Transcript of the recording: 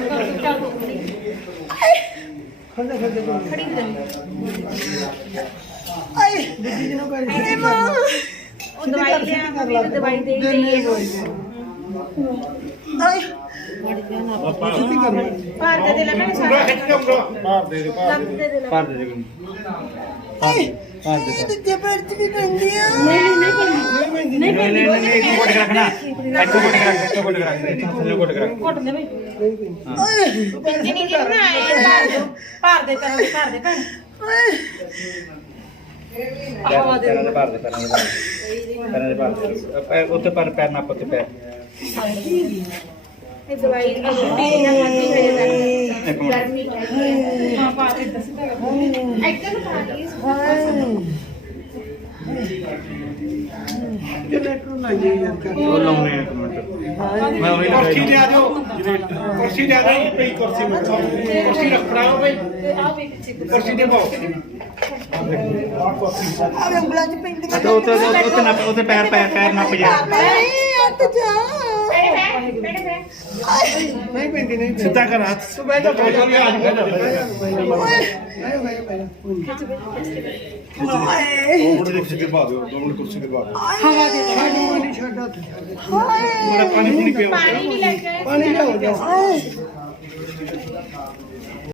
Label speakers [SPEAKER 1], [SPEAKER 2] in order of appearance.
[SPEAKER 1] खड़े खड़े
[SPEAKER 2] खड़ी हो जानी
[SPEAKER 1] आई दीदी जी ने कर
[SPEAKER 2] अरे मां ਉਹ ਦਵਾਈ ਲਿਆ ਮੰਮੀ ਨੂੰ ਦਵਾਈ ਦੇ ਦੇ
[SPEAKER 1] आई
[SPEAKER 3] ਛੇਤੀ ਕਰ
[SPEAKER 2] ਭਾਰ ਦੇ ਲੱਗਣ
[SPEAKER 3] ਪੂਰਾ
[SPEAKER 2] ਸਾਰਾ
[SPEAKER 3] ਖਿੱਚ ਕੇ ਉਂਗਲਾਂ ਮਾਰ ਦੇ
[SPEAKER 2] ਲੱਤ ਦੇ ਦੇ
[SPEAKER 4] ਭਰ ਦੇ ਦੇ
[SPEAKER 1] आई
[SPEAKER 4] ਭਰ ਦੇ
[SPEAKER 1] दीदी पैर च भी पेंदी आ
[SPEAKER 4] ਨਹੀਂ ਇੱਕ ਕੋਟ ਰੱਖਣਾ ਇੱਕ ਕੋਟ ਰੱਖ ਇੱਕ ਕੋਟ ਰੱਖ ਇੱਥੇ ਥੱਲੇ ਕੋਟ ਰੱਖ
[SPEAKER 2] ਘੁੱਟ ਦੇ ਬਈ
[SPEAKER 1] आई
[SPEAKER 2] ਜਿੰਨੀ ਜਿੰਨਾ ਆਏ ਭਾਰ ਦੇ ਪੈਰਾਂ ਦੇ ਭਰ ਦੇ ਭੈਣ
[SPEAKER 4] ਪੈਰਾਂ ਦੇ ਭਰ ਦੇ ਪੈਰਾਂ ਦੇ ਭਰ ਦੇ ਪੈਰ ਉੱਤੇ ਪੈਰ ਨਾ ਪੱਕੇ ਪੈਰ
[SPEAKER 2] ਇਹ ਦਵਾਈ ਦੀ ਰੋਟੀ ਨਾ ਖਾਦੀ ਹੋਏ
[SPEAKER 4] ਇੱਕ ਮਿੰਟ
[SPEAKER 2] ਗਰਮੀ ਹਾਂ ਪਾ ਦੇ ਦੱਸ ਇੱਧਰ ਪਾ ਦੇ
[SPEAKER 1] जनरेटर लाइए यार का
[SPEAKER 4] ਉਹ ਲਾਉਣੇ ਇੱਕ ਮਿੰਟ ਮੈਂ ਉਹੀ
[SPEAKER 3] ਕੁਰਸੀ
[SPEAKER 4] ਲਗਾਈ
[SPEAKER 3] ਲਿਆ ਦਿਓ ਕੁਰਸੀ ਲਿਆ ਦਿਓ ਪਈ ਕੁਰਸੀ ਮੇ ਕੁਰਸੀ ਰੱਖ ਫੜਾਓ ਬਈ
[SPEAKER 2] ਆ ਵੀ ਪਿੱਛੇ
[SPEAKER 3] ਕੁਰਸੀ ਦੇ ਪਾਓ
[SPEAKER 1] अरे उंगला च पेंदी
[SPEAKER 4] ਉੱਤੇ ਨਾ ਉੱਤੇ ਪੈਰ ਨਾ ਪਜਾ
[SPEAKER 1] नहीं हट जा
[SPEAKER 2] ਬੈਠੇ
[SPEAKER 1] नहीं पेंदी नहीं
[SPEAKER 3] ਸਿੱਧਾ ਕਰ ਹੱਥ ਤੂੰ ਬਹਿ ਜਾ ਬਹਿ ਜਾ ਥੋੜੇ ਜਿਹੇ ਸਿੱਧੇ ਪਾ ਦਿਓ 2 ਮਿੰਟ ਕੁਰਸੀ ਤੇ ਪਾ ਦਿਓ
[SPEAKER 1] हवा दे नहीं छड़ा
[SPEAKER 3] ਥੋੜਾ ਪਾਣੀ ਪੂਣੀ ਪੀਓ
[SPEAKER 2] ਪਾਣੀ ਵੀ ਲੈ ਕੇ
[SPEAKER 1] पानी लाओ जाओ